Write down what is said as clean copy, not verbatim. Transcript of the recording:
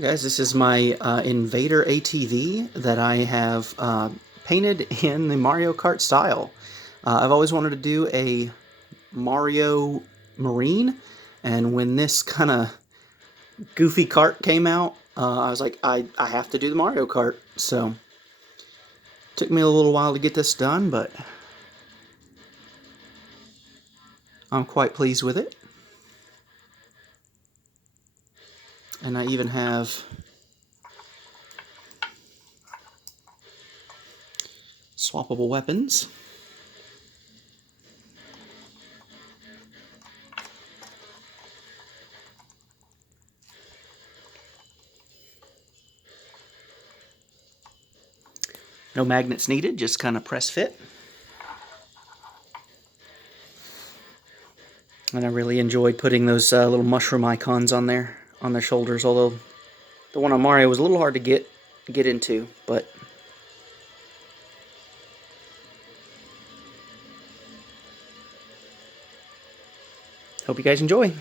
Guys, this is my Invader ATV that I have painted in the Mario Kart style. I've always wanted to do a Mario Marine, and when this kind of goofy kart came out, I was like, I have to do the Mario Kart. So, it took me a little while to get this done, but I'm quite pleased with it. And I even have swappable weapons. No magnets needed, just kind of press fit. And I really enjoyed putting those little mushroom icons on their shoulders, although the one on Mario was a little hard to get into, but hope you guys enjoy.